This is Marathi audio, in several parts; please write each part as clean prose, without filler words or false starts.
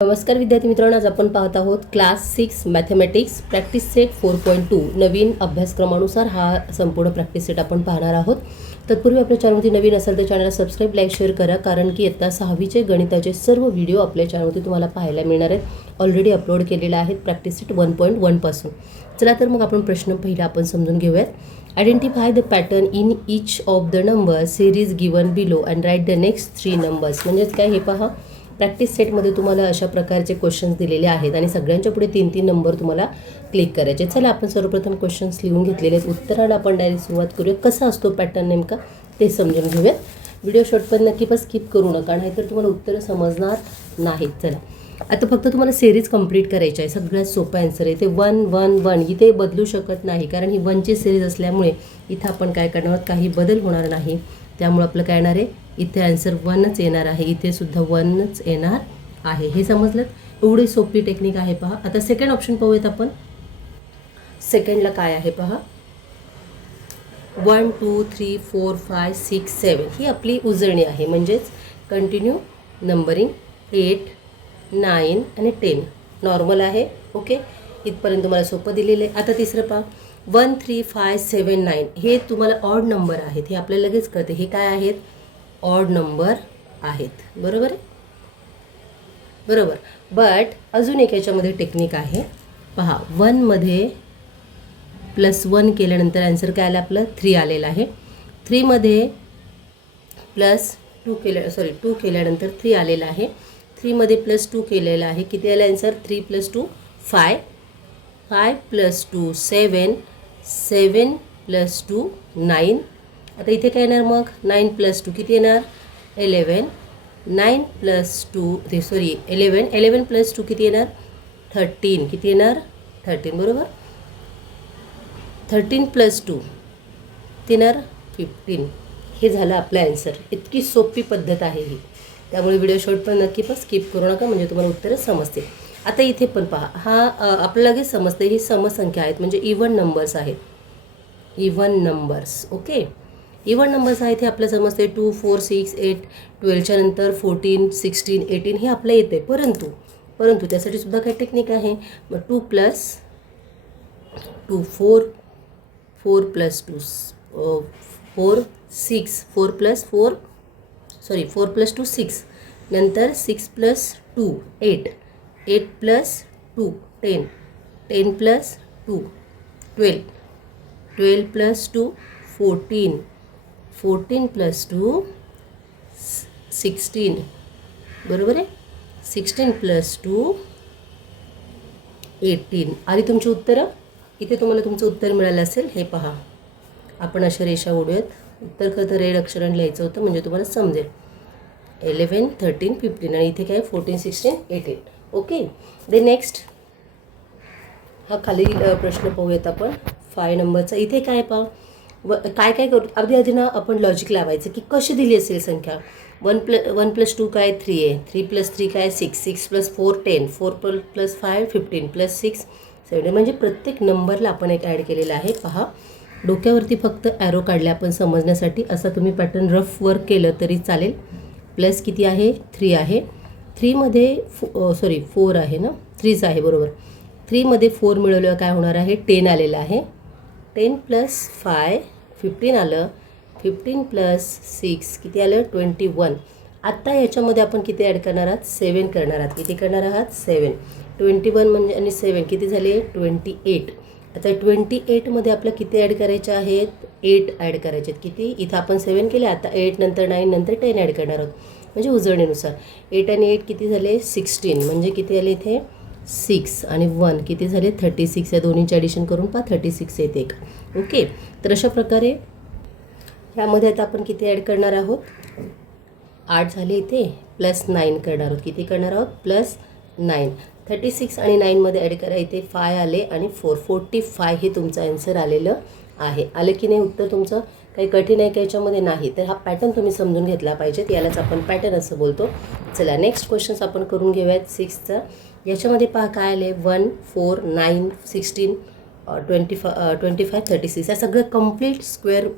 नमस्कार विद्यार्थी मित्रांनो, आज आपण पाहत आहोत क्लास 6 मॅथमॅटिक्स प्रॅक्टिस सेट 4.2 नवीन अभ्यासक्रमानुसार हा संपूर्ण प्रॅक्टिस सेट आपण पाहणार आहोत. तत्पूर्वी आपल्या चॅनलवरती नवीन असेल तर चॅनलला सबस्क्राईब, लाईक, शेअर करा, कारण की इयत्ता 6वीचे गणिताचे सर्व व्हिडिओ आपल्या चॅनलवरती तुम्हाला पाहायला मिळणार आहेत. ऑलरेडी अपलोड केलेले आहेत प्रॅक्टिस सेट 1.1 पासून. चला तर मग आपण प्रश्न पहिला आपण समजून घेऊयात. Identify the pattern in each of the number series given below and write the next 3 numbers. म्हणजेच काय, हे पहा, प्रॅक्टिस सेटमध्ये तुम्हाला अशा प्रकारचे क्वेश्चन्स दिलेले आहेत आणि सगळ्यांच्या पुढे 3-3 नंबर तुम्हाला क्लिक करायचे. चला आपण सर्वप्रथम क्वेश्चन्स लिहून घेतलेले आहेत. उत्तराला आपण डायरेक्ट सुरुवात करूया. कसा असतो पॅटर्न नेमका ते समजून घेऊयात. व्हिडिओ शॉर्टपर्यंत नक्की पण स्किप करू नका, नाहीतर तुम्हाला उत्तरं समजणार नाहीत. चला आता फक्त तुम्हाला सिरीज कंप्लीट करायची आहे. सगळ्यात सोपं आन्सर आहे ते 1 1 1. इथे बदलू शकत नाही, कारण ही 1ची सिरीज असल्यामुळे इथं आपण काय करणार आहोत, काही बदल होणार नाही. त्यामुळे आपलं काय येणार आहे, इथे आन्सर 1च येणार आहे. इथे सुद्धा 1च येणार आहे. हे समजलं? एवढी सोपी टेक्निक आहे पहा. आता सेकंड ऑप्शन पाहूयात आपण. सेकंडला काय आहे पहा, 1 2 3 4 5 6 7 ही आपली उजळणी आहे. म्हणजेच कंटिन्यू नंबरिंग 8 9 आणि 10 नॉर्मल आहे. ओके, इथपर्यंत तुम्हाला सोपं दिलेलं आहे. आता तिसरं पहा, 1 3 5 7 9 हे तुम्हाला ऑड नंबर आहेत. हे आपल्याला लगेच कळते हे काय आहेत, ऑड नंबर आहेत. बरोबर आहे, बरोबर. बट अजून एक याच्यामध्ये टेक्निक आहे पहा. 1मध्ये +1 केल्यानंतर आन्सर काय आलं आपलं, 3 आलेलं आहे. 3मध्ये +2 2 केल्यानंतर 3 आलेलं आहे. 3मध्ये +2 केलेलं आहे. किती आलं आन्सर, 3 + 2 5 5 + 2 7 7 + 2 9. आता इथे काय येणार मग, 9 + 2 किती येणार, 11. 9 + 2 11 11 + 2 किती येणार, 13. किती येणार, 13. बरोबर. 13 + 2 किती येणार, 15. हे झालं आपलं आन्सर. इतकी सोपी पद्धत आहे ही. त्यामुळे व्हिडिओ शॉर्ट पण नक्की पण स्किप करू नका, म्हणजे तुम्हाला उत्तरं समजते. आता इथे पण पहा, हा आपल्याला लगेच समजते ही समसंख्या आहेत, म्हणजे इव्हन नंबर्स आहेत. Even numbers. Okay, even numbers आहेत हे आपल्याला समजते. 2 4 6 8 12च्या नंतर 14 16 18 हे आपलं येते. परंतु त्यासाठी सुद्धा काही टेक्निक आहे. मग 2 + 2 4 4 + 2 4 6 4 + 4 4 + 2 6. नंतर 6 + 2 8 8 + 2 10 10 + 2 12 12 + 2 14 14 + 2 16. बरोबर आहे. 16 + 2 18. आधी तुमची उत्तरं. इथे तुम्हाला तुमचं उत्तर मिळालं असेल. हे पहा, आपण अशा रेषा ओढूयात. उत्तर खरं तर रेड अक्षराने लिहायचं होतं, म्हणजे तुम्हाला समजेल. 11 13 15 आणि इथे काय 14 16 18. ओके, दे नेक्स्ट. हा खाली प्रश्न पाहूयात आपण 5 नंबरचा. इथे काय पहा, काय काय करू, आधी ना आपण लॉजिक लावायचं की कशी दिली असेल संख्या. 1 + 2 काय, 3 आहे. 3 + 3 काय, 6 6 + 4 10 4 + 5 15 + 6 7. म्हणजे प्रत्येक नंबरला आपण एक ॲड केलेलं आहे. पहा, डोक्यावरती फक्त ॲरो काढले आपण समजण्यासाठी. असा तुम्ही पॅटर्न रफ वर्क केलं तरी चालेल. प्लस किती आहे, 3 आहे. 3मध्ये 4 आहे ना, 3च आहे. बरोबर. 3मध्ये 4 मिळवल्यावर काय होणार आहे, 10 आलेलं आहे. 10 + 5 15 आलं. 15 + 6 किती आलं, 21. आत्ता याच्यामध्ये आपण किती ॲड करणार आहात, 7 करणार आहात. किती करणार आहात, 7. 21 म्हणजे आणि 7 किती झाले, 28. आता 28मध्ये आपलं किती ॲड करायचे आहेत, 8 ॲड करायचे आहेत. किती, इथं आपण 7 केले. आता 8 नंतर 9 नंतर 10 ॲड करणार आहोत, म्हणजे उजळणीनुसार. 8 आणि 8 किती झाले, 16. म्हणजे किती आले इथे, 6 आणि 1 किती झाले, 36. या दोन्हीचे ॲडिशन करून पहा, 36 येते एक. ओके, तर अशा प्रकारे ह्यामध्ये आता आपण किती ॲड करणार आहोत, 8 झाले इथे. +9 करणार आहोत. किती करणार आहोत, +9. 36 आणि 9मध्ये ॲड करा. इथे 5 आले आणि 4 45 हे तुमचं आन्सर आलेलं आहे. आलं की नाही उत्तर तुमचं? काही कठीण आहे का याच्यामध्ये, नाही. तर हा पॅटर्न तुम्ही समजून घेतला पाहिजेत. यालाच आपण पॅटर्न असं बोलतो. चला नेक्स्ट क्वेश्चन्स आपण करून घेऊयात 6चा. याच्यामध्ये पहा काय आले, 1 4 9 16 25 36. या सगळं कंप्लीट स्क्वेअर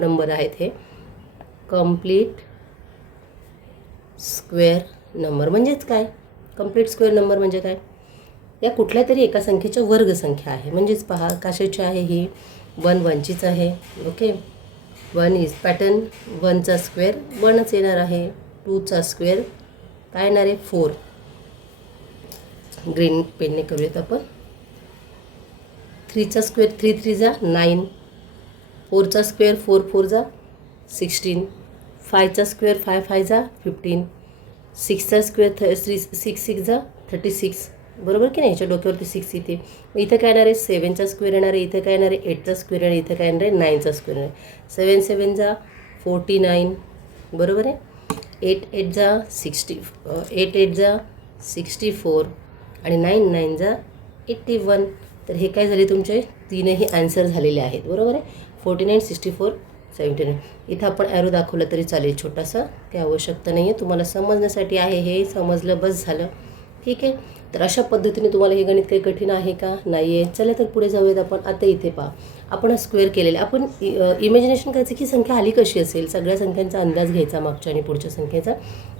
नंबर आहेत. हे कंप्लीट स्क्वेअर नंबर म्हणजेच काय, कंप्लीट स्क्वेअर नंबर म्हणजे काय, या कुठल्या तरी एका संख्येच्या वर्गसंख्या आहे. म्हणजेच पहा कशाची आहे ही, 1 1चीच आहे. ओके, 1 इज पॅटर्न, 1चा स्क्वेअर 1च येणार आहे. 2चा स्क्वेअर काय येणार आहे 4. ग्रीन पेनने करूयात आपण. 3चा स्क्वेअर 3 3 जा 9. 4चा स्क्वेअर 4 4 जा 16. 5चा स्क्वेअर 5 5 जा 15. 6चा स्क्वेअर 6 6 जा 36. बरोबर की नाही, याच्या डोक्यावरती 6 इथे. इथं काय येणार आहे 7चा स्क्वेअर येणार आहे. इथं काय येणार आहे 8चा स्क्वेअर आणि इथं काय येणार आहे 9चा स्क्वेअर येणार आहे. 7 7 जा 49. बरोबर आहे. 8 8 जा 60 8 8 जा 64 आणि 9 9 जा 81. तर हे काय झाले तुमचे तीनही आन्सर झालेले आहेत. बरोबर आहे. 49 64 79. इथं आपण ॲरो दाखवलं तरी चालेल छोटासा, काही आवश्यकता नाही आहे. तुम्हाला समजण्यासाठी आहे, हे समजलं बस झालं. ठीक आहे. तर अशा पद्धतीने तुम्हाला हे गणित काही कठीण आहे का, नाही आहे. चला तर पुढे जाऊयात आपण. आता इथे पहा, आपण स्क्वेअर केलेले, आपण इमॅजिनेशन करायचं की संख्या आली कशी असेल, सगळ्या संख्यांचा अंदाज घ्यायचा मागच्या आणि पुढच्या संख्येचा,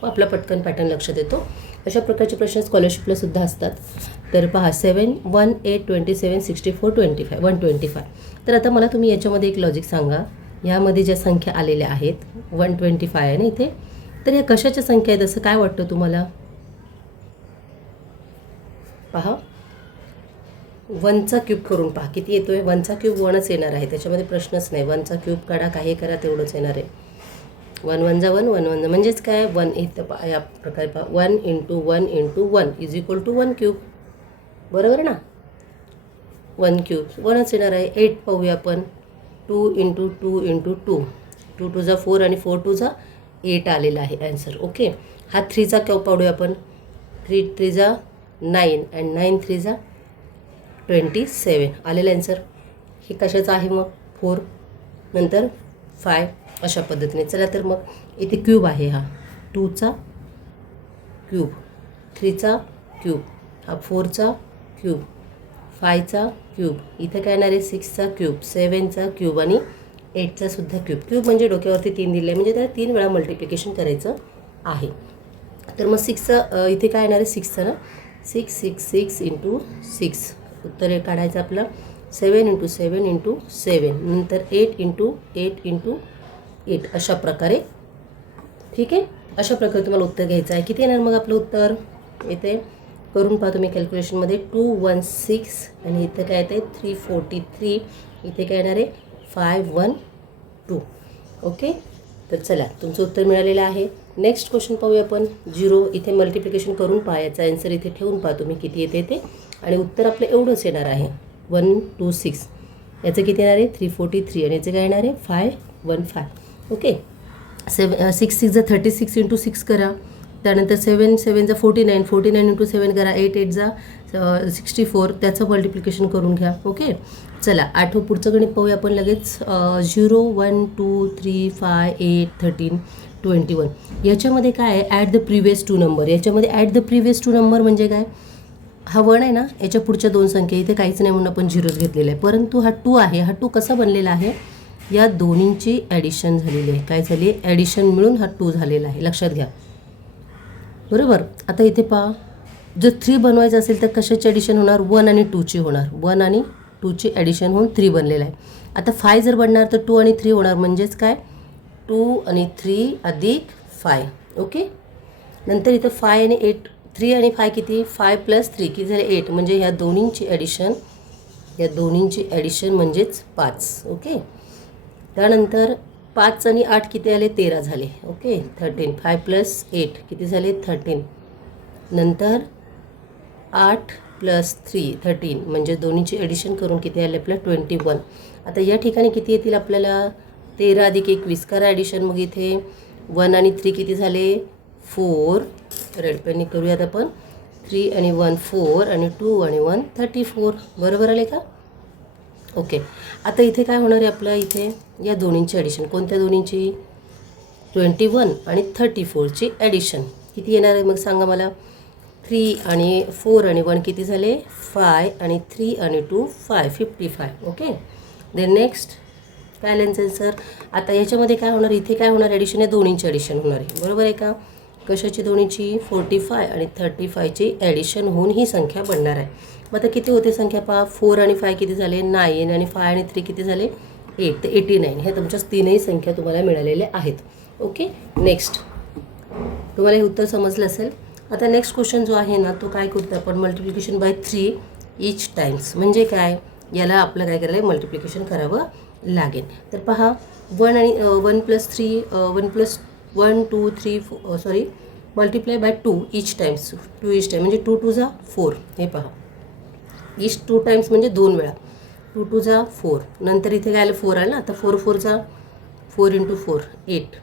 आपला पटकन पॅटर्न लक्षात येतो. अशा प्रकारचे प्रश्न स्कॉलरशिपला सुद्धा असतात. तर पहा 7 1 8 27 64 25 125. तर आता मला तुम्ही याच्यामध्ये एक लॉजिक सांगा, ह्यामध्ये ज्या संख्या आलेल्या आहेत 125 आहे ना इथे, तर ह्या कशाच्या संख्या आहेत असं काय वाटतं तुम्हाला. पहा 1चा क्यूब करून पहा किती येतोय. 1चा क्यूब 1च येणार आहे, त्याच्यामध्ये प्रश्नच नाही. 1चा क्यूब काढा, काही करा, तेवढंच येणार आहे. 1 1 जा 1 1 1 म्हणजेच काय 1 इथं पहा या प्रकारे पहा 1 × 1 × 1 इज इक्वल टू 1 क्यूब. बरोबर ना, 1 क्यूब 1च येणार आहे. 8 पाहूया आपण. 2 × 2 × 2 2 2 जा 4 आणि 4 2 जा 8 आलेला आहे ॲन्सर. ओके, हा 3चा क्यूब पाडूया आपण. 3 3 जा 9 आणि 9 3 जा 27 आलेलं ॲन्सर. हे कशाचं आहे मग 4 नंतर 5 अशा पद्धतीने. चला तर मग इथे क्यूब आहे, हा 2चा क्यूब, 3चा क्यूब, हा 4चा क्यूब, 5चा क्यूब, इथं काय येणार आहे 6चा क्यूब, 7चा क्यूब आणि 8चा सुद्धा क्यूब. क्यूब म्हणजे डोक्यावरती 3 दिले, म्हणजे त्याला 3 वेळा मल्टिप्लिकेशन करायचं आहे. तर मग 6चा इथे काय येणार आहे 6चा ना, 6 6 6 × 6 उत्तर काढायचं आपलं. 7 × 7 × 7 नंतर 8 × 8 × 8 अशा प्रकारे. ठीक आहे, अशा प्रकारे तुम्हाला उत्तर घ्यायचं आहे. किती येणार मग आपलं उत्तर, इथे करून पहा तुम्ही कॅल्क्युलेशनमध्ये. 216 आणि इथं काय येतं 343, इथे काय येणार आहे 512. ओके, तर चला तुमचं उत्तर मिळालेलं आहे. नेक्स्ट क्वेश्चन पाहूया आपण. 0 इथे मल्टिप्लिकेशन करून पहा, याचा आन्सर इथे ठेवून पहा तुम्ही किती येते ते, आणि उत्तर आपलं एवढंच येणार आहे 126. याचं किती येणार आहे 343 आणि याचं काय येणार आहे 515. ओके, 6 6 जा 36 × 6 करा. त्यानंतर 7 7 जा 49 49 × 7 करा. 8 8 जा 64, त्याचं मल्टिप्लिकेशन करून घ्या. ओके, चला आठवं पुढचं गणित पाहूया आपण लगेच. 0 1 2 3 5 8 13 21. याच्यामध्ये काय आहे ॲट द प्रिव्हियस 2 नंबर. याच्यामध्ये ॲट द प्रिव्हियस 2 नंबर म्हणजे काय, हा 1 आहे ना, याच्या पुढच्या 2 संख्या इथे काहीच नाही म्हणून आपण 0 घेतलेला आहे. परंतु हा 2 आहे, हा 2 कसा बनलेला आहे, या दोन्हींची ॲडिशन झालेली आहे. काय झाली, ॲडिशन मिळून हा 2 झालेला आहे, लक्षात घ्या. बरोबर. आता इथे पहा, जर 3 बनवायचं असेल तर कशाची ॲडिशन होणार, 1 आणि 2ची होणार. 1 आणि 2ची ॲडिशन होऊन 3 बनलेलं आहे. आता 5 जर बनणार तर 2 आणि 3 होणार, म्हणजेच काय 2 आणि 3 अधिक 5. ओके, नंतर इथं 5 आणि 8, 3 आणि 5 किती, 5 + 3 किती झाले 8, म्हणजे ह्या दोन्हींची ॲडिशन म्हणजेच 5. ओके, त्यानंतर 5 आणि 8 किती आले 13 झाले. ओके, 13. 5 + 8 किती झाले 13. नंतर 8 + 3 13, म्हणजे दोन्हीची ॲडिशन करून किती आले आपल्याला 21. आता या ठिकाणी किती येतील आपल्याला 13 अधिक 21 करा ॲडिशन. मग इथे 1 आणि 3 किती झाले 4. रेड पेननी करूयात आपण. 3 आणि 1 4 आणि 2 आणि 1 34. बरोबर आले का. ओके, आता इथे काय होणार आहे आपलं, इथे या दोन्हींची ॲडिशन. कोणत्या दोन्हींची, 21 आणि 34ची ॲडिशन किती येणार आहे मग सांगा मला. 3 आणि 4 आणि 1 किती झाले 5 आणि 3 आणि 2 5 55. ओके, देन नेक्स्ट काय आलं आन्सर. आता याच्यामध्ये काय होणार, इथे काय होणार ॲडिशन आहे, दोन्हींची ॲडिशन होणार आहे. बरोबर आहे का. कशाची दोन्हीची 45 आणि 35ची ॲडिशन होऊन ही संख्या बनणार आहे. मग आता किती होते संख्या पहा, 4 आणि 5 किती झाले 9 आणि 5 आणि 3 किती झाले 8, तर 89. ह्या तुमच्या तीनही संख्या तुम्हाला मिळालेल्या आहेत. ओके, नेक्स्ट तुम्हाला हे उत्तर समजलं असेल. आता नेक्स्ट क्वेश्चन जो आहे ना तो काय करतो आपण, मल्टिप्लिकेशन बाय 3 इच टाइम्स. म्हणजे काय, याला आपलं काय करायला मल्टिप्लिकेशन करावं लागेल. तर पहा 1 आणि 1 + 3 1 + 1 2 3 sorry multiply by 2 each times. 2 each time म्हणजे 2 2 = 4. हे पहा इच 2 टाइम्स म्हणजे 2 वेळा. 2 2 = 4. नंतर इथे काय आलं 4 आलं ना, आता 4 4 = 4 × 4 8.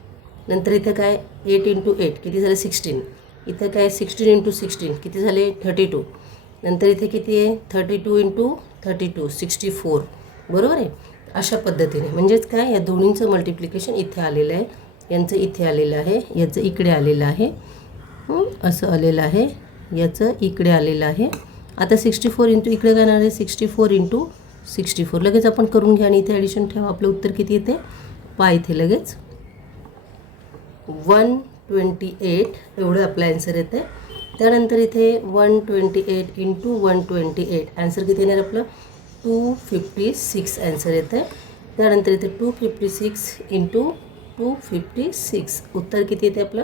नंतर इथं काय 8 × 8 किती झालं 16. इथं काय 16 × 16 किती झाले 32. नंतर इथे किती आहे 32 × 32 64. बरोबर आहे. अशा पद्धतीने म्हणजेच काय या दोन्हींचं मल्टिप्लिकेशन इथे आलेलं आहे, यांचं इथे आलेलं आहे, याचं इकडे आलेलं आहे, असं आलेलं आहे, याचं इकडे आलेलं आहे. आता 64 इंटू इकडे काय येणार आहे 64 × 64. लगेच आपण करून घ्या आणि इथे ॲडिशन ठेवा. आपलं उत्तर किती येते पहा इथे लगेच 128 एवढं आपलं ॲन्सर येतं आहे. त्यानंतर इथे 128 × 128 ॲन्सर किती येणार आपलं 256 ॲन्सर येतं आहे. त्यानंतर इथे 256 × 256 उत्तर किती येते आपलं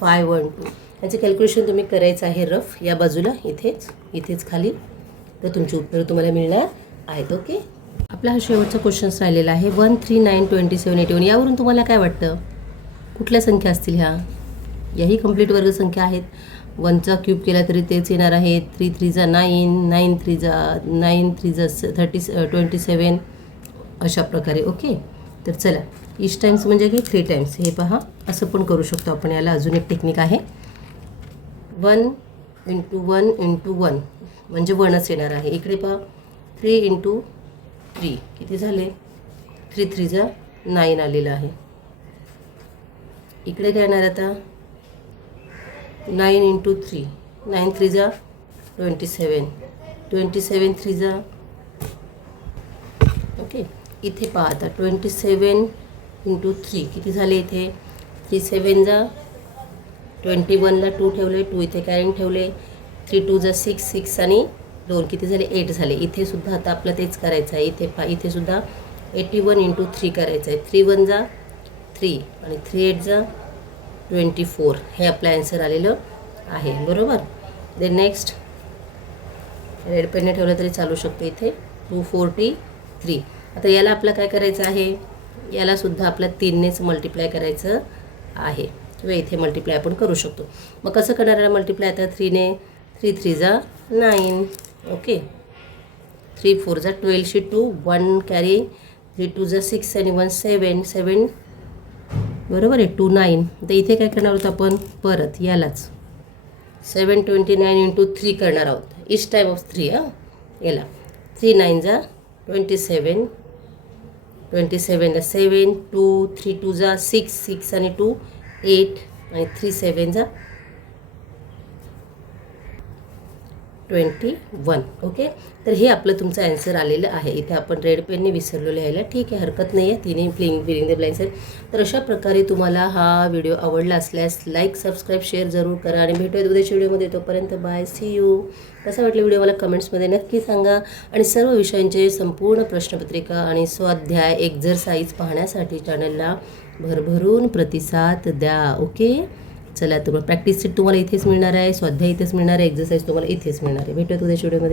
512. याचं कॅल्क्युलेशन तुम्ही करायचं आहे रफ या बाजूला इथेच खाली, तर तुमची उत्तरं तुम्हाला मिळणार आहेत. ओके, आपला हा शेवटचा क्वेश्चन्स राहिलेला आहे 1 3 9 27 81. यावरून तुम्हाला काय वाटतं कुठल्या संख्या असतील ह्या, याही कंप्लीट वर्ग संख्या आहेत. 1चा क्यूब केला तरी तेच येणार आहे. 3 3 = 9 9 3 = 9 3 = 27 अशा प्रकारे. ओके, तर चला इच टाइम्स म्हणजे की 3 टाइम्स हे पहा असं पण करू शकतो आपण. याला अजून एक टेक्निक आहे 1 × 1 × 1 म्हणजे 1च येणार आहे. इकडे पहा 3 × 3 किती झाले 3 3 = 9 आलेलं आहे. इकडे काय येणार आता 9 × 3 9 3 = 27 27 3 = ओके. इथे पहा आता 27 × 3 किती झाले इथे 3 7 = 21ला 2 ठेवले 2 इथे कॅरीन ठेवले 3 2 = 6 6 आणि 2 किती झाले 8 झाले. इथे सुद्धा आता आपलं तेच करायचं आहे. इथे पहा इथे सुद्धा 81 × 3 करायचं आहे. 3 1 = 3 आणि 3 8 = 24. हे आपलं ॲन्सर आलेलं आहे. बरोबर. देन नेक्स्ट रेड पेनने ठेवलं तरी चालू शकतो. इथे 243. आता याला आपलं काय करायचं आहे, याला सुद्धा आपल्या 3नेच मल्टिप्लाय करायचं आहे किंवा इथे मल्टिप्लाय आपण करू शकतो. मग कसं करणार आहे मल्टिप्लाय आता 3ने 3 3 = 9. ओके 3 4 = 12 शी 2 1 कॅरी 3 2 = 6 आणि 1 7 7 बरोबर आहे 2 9. तर इथे काय करणार आहोत आपण परत यालाच 729 × 3 करणार आहोत इच टाईम ऑफ 3. याला 3 9 = 27 27ला 7 2 3 2 = 6 6 आणि 2 8 आणि 3 7 = 21. ओके, तर हे आपलं तुमचं ॲन्सर आलेलं आहे. इथे आपण रेड पेनने विसरलो लिहायला. ठीक आहे, हरकत नाही आहे. तिने फिलिंग द ब्लँक्स आहेत. तर अशा प्रकारे तुम्हाला हा व्हिडिओ आवडला असल्यास लाईक सबस्क्राईब शेअर जरूर करा आणि भेटूयात उद्याच्या व्हिडिओमध्ये. तोपर्यंत बाय, सी यू. कसा वाटलं व्हिडिओ मला कमेंट्समध्ये नक्की सांगा आणि सर्व विषयांचे संपूर्ण प्रश्नपत्रिका आणि स्वाध्याय एक्झरसाइज पाहण्यासाठी चॅनलला भरभरून प्रतिसाद द्या. ओके, चला तुम्हाला प्रॅक्टिस सीट तुम्हाला इथेच मिळणार आहे, स्वाध्याय इथेच मिळणार आहे, एक्झरसाइज तुम्हाला इथेच मिळणार आहे. भेटूयात उद्याच्या व्हिडिओमध्ये.